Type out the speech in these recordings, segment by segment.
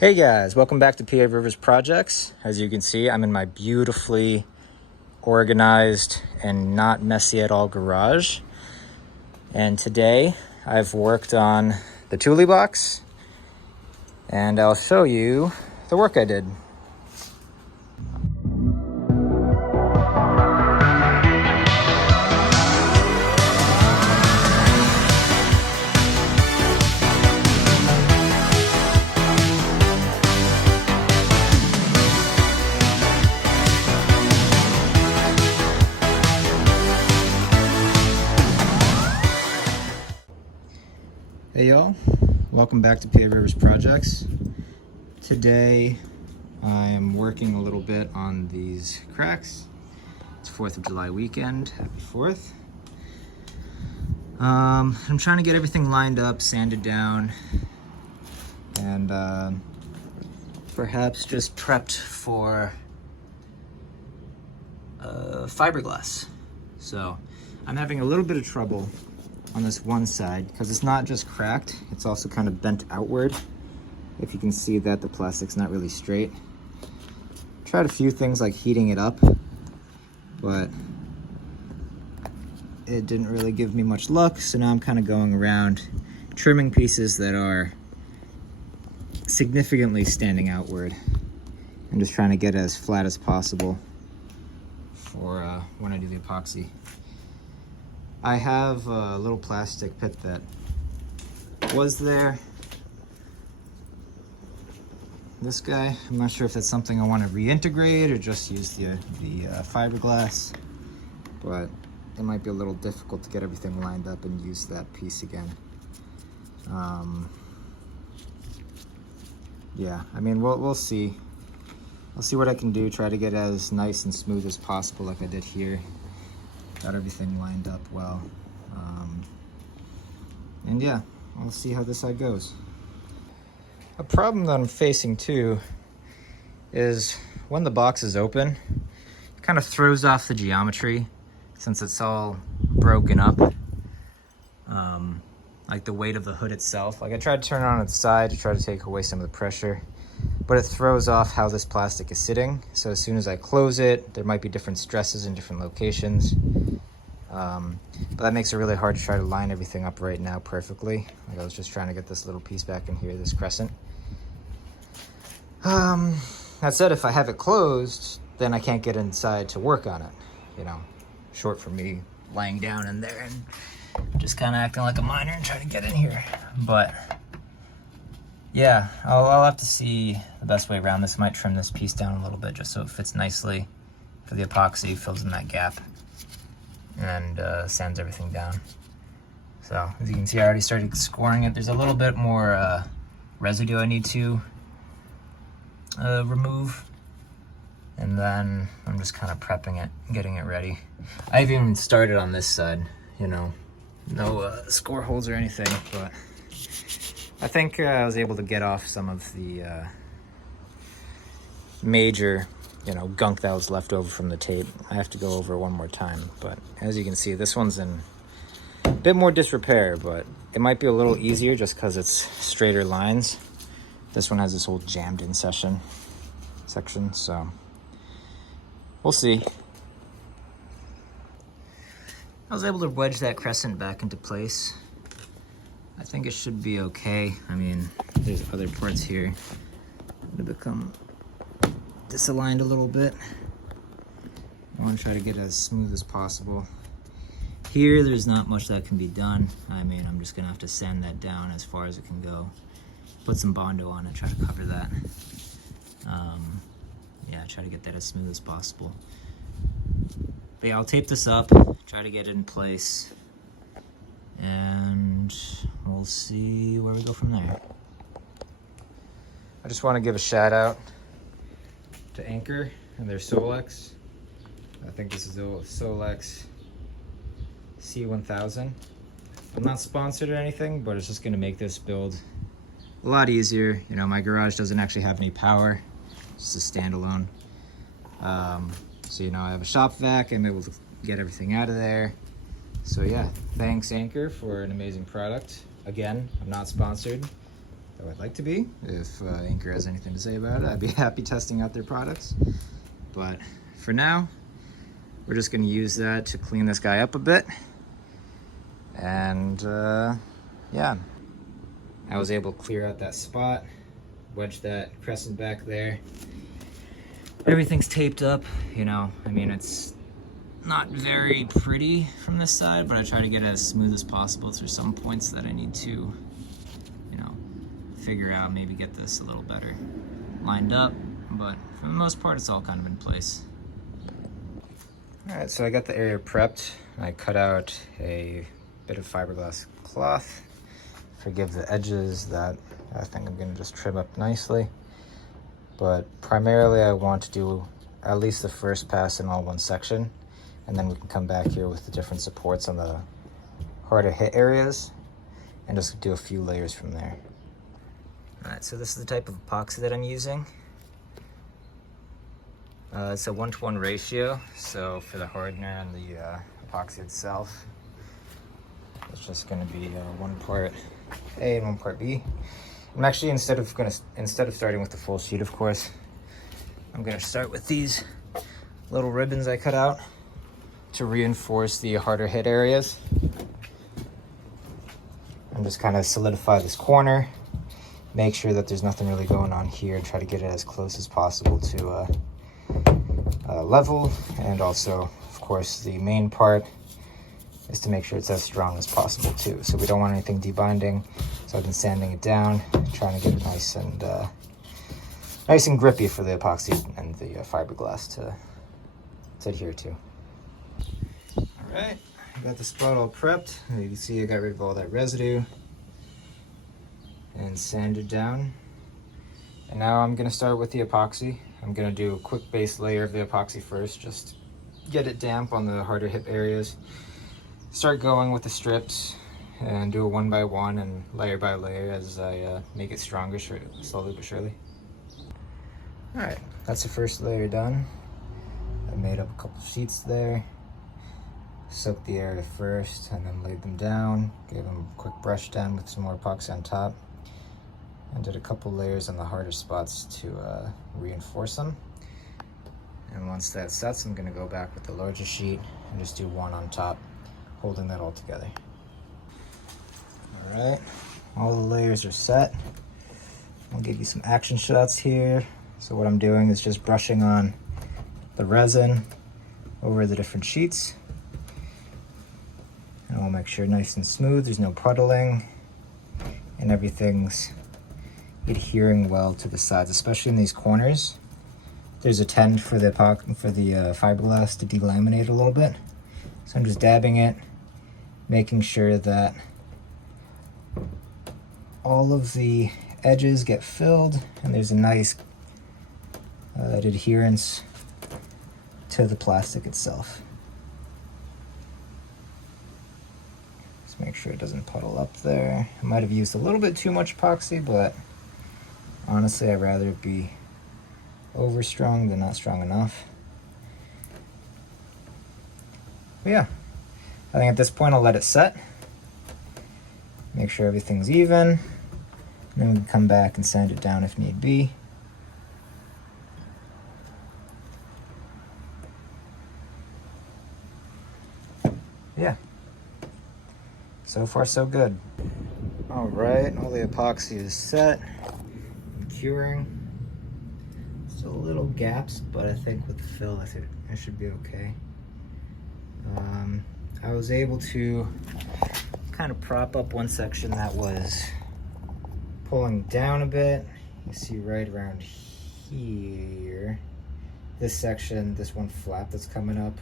Hey guys, welcome back to P.A.Rivers Projects. As you can see, I'm in my beautifully organized and not messy at all garage. And today I've worked on the Thule box and I'll show you the work I did. Hey y'all, welcome back to P.A.Rivers Projects. Today I am working a little bit on these cracks. It's 4th of July weekend, happy 4th. I'm trying to get everything lined up, sanded down, and perhaps just prepped for fiberglass. So I'm having a little bit of trouble on this one side because it's not just cracked, it's also kind of bent outward. If you can see that the plastic's not really straight. Tried a few things like heating it up, but it didn't really give me much luck, so now I'm kind of going around trimming pieces that are significantly standing outward. I'm just trying to get it as flat as possible for when I do the epoxy. I have a little plastic pit that was there. This guy, I'm not sure if that's something I want to reintegrate or just use the fiberglass, but it might be a little difficult to get everything lined up and use that piece again. Yeah, I mean, we'll see. I'll see what I can do, try to get it as nice and smooth as possible like I did here. Got everything lined up well. And yeah, I'll see how this side goes. A problem that I'm facing too is when the box is open, it kind of throws off the geometry since it's all broken up. Like the weight of the hood itself. Like I tried to turn it on its side to try to take away some of the pressure, but it throws off how this plastic is sitting. So as soon as I close it, there might be different stresses in different locations. But that makes it really hard to try to line everything up right now perfectly. Like I was just trying to get this little piece back in here, this crescent. That said, if I have it closed, then I can't get inside to work on it. You know, short for me laying down in there and just kind of acting like a miner and trying to get in here. But yeah, I'll have to see the best way around this. I might trim this piece down a little bit just so it fits nicely for the epoxy, fills in that gap, and sands everything down. So as you can see, I already started scoring it. There's a little bit more residue I need to remove, and then I'm just kind of prepping it, getting it ready. I've even started on this side, you know, no score holes or anything, but I think I was able to get off some of the major, you know, gunk that was left over from the tape. I have to go over it one more time, but as you can see, this one's in a bit more disrepair, but it might be a little easier just because it's straighter lines. This one has this whole jammed in section, so we'll see. I was able to wedge that crescent back into place. I think it should be okay. I mean, there's other parts here that become disaligned a little bit. I want to try to get it as smooth as possible. Here, there's not much that can be done. I mean, I'm just gonna have to sand that down as far as it can go. Put some Bondo on it, try to cover that. Yeah, try to get that as smooth as possible. But yeah, I'll tape this up, try to get it in place, and we'll see where we go from there. I just want to give a shout out to Anchor and their Solex. I think this is the Solex C1000. I'm not sponsored or anything, but it's just going to make this build a lot easier. You know, my garage doesn't actually have any power, it's just a standalone. So, you know, I have a shop vac, I'm able to get everything out of there. So yeah, thanks Anchor for an amazing product. Again, I'm not sponsored. though I'd like to be. If Anchor has anything to say about it, I'd be happy testing out their products. But for now, we're just going to use that to clean this guy up a bit. And yeah, I was able to clear out that spot, wedge that crescent back there. Everything's taped up, you know, I mean, it's not very pretty from this side, but I try to get it as smooth as possible. There's some points that I need to, you know, figure out, maybe get this a little better lined up, but for the most part, it's all kind of in place. All right, so I got the area prepped. I cut out a bit of fiberglass cloth. Forgive the edges that I think I'm gonna just trim up nicely. But primarily I want to do at least the first pass in all one section, and then we can come back here with the different supports on the harder hit areas and just do a few layers from there. All right, so this is the type of epoxy that I'm using. It's a 1-to-1 ratio, so for the hardener and the epoxy itself, it's just going to be 1 part A and 1 part B. I'm actually, instead of starting with the full sheet, of course, I'm going to start with these little ribbons I cut out to reinforce the harder hit areas. And just kind of solidify this corner, make sure that there's nothing really going on here, try to get it as close as possible to level, and also, of course, the main part is to make sure it's as strong as possible too. So we don't want anything debinding. So I've been sanding it down, trying to get it nice and grippy for the epoxy and the fiberglass to adhere to. All right, I got the spot all prepped. You can see I got rid of all that residue and sanded down. And now I'm gonna start with the epoxy. I'm gonna do a quick base layer of the epoxy first, just get it damp on the harder hip areas. Start going with the strips and do it 1 by 1 and layer by layer as I make it stronger, slowly but surely. All right, that's the first layer done. I made up a couple sheets there, soaked the area first and then laid them down, gave them a quick brush down with some more epoxy on top, and did a couple layers on the harder spots to reinforce them. And once that sets, I'm gonna go back with the larger sheet and just do 1 on top, holding that all together. All right, all the layers are set. I'll give you some action shots here. So what I'm doing is just brushing on the resin over the different sheets. And I'll make sure nice and smooth, there's no puddling, and everything's adhering well to the sides, especially in these corners. There's a tend for the fiberglass to delaminate a little bit. So I'm just dabbing it, making sure that all of the edges get filled and there's a nice adherence to the plastic itself. Just make sure it doesn't puddle up there. I might have used a little bit too much epoxy, but honestly I'd rather it be over strong than not strong enough. But yeah, I think at this point I'll let it set, make sure everything's even, and then we can come back and sand it down if need be. Yeah, so far so good. All right, all the epoxy is set and curing. Still little gaps, but I think with the fill I should be okay. I was able to kind of prop up one section that was pulling down a bit. You see right around here, this section, this one flap that's coming up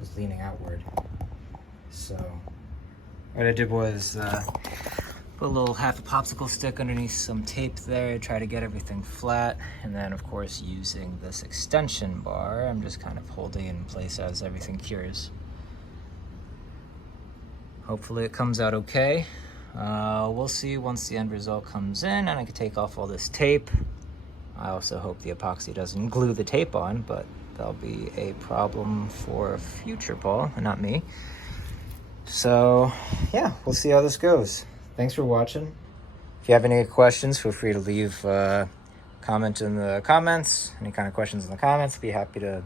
was leaning outward. So what I did was put a little half a popsicle stick underneath some tape there, try to get everything flat, and then of course using this extension bar, I'm just kind of holding it in place as everything cures. Hopefully it comes out okay. We'll see once the end result comes in and I can take off all this tape. I also hope the epoxy doesn't glue the tape on, but that'll be a problem for future Paul and not me. So yeah, we'll see how this goes. Thanks for watching. If you have any questions, feel free to leave a comment in the comments. Any kind of questions in the comments, be happy to,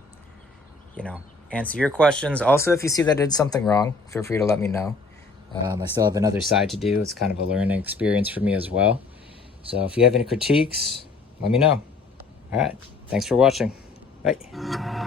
answer your questions. Also, if you see that I did something wrong, feel free to let me know. I still have another side to do. It's kind of a learning experience for me as well. So if you have any critiques, let me know. All right. Thanks for watching. Bye.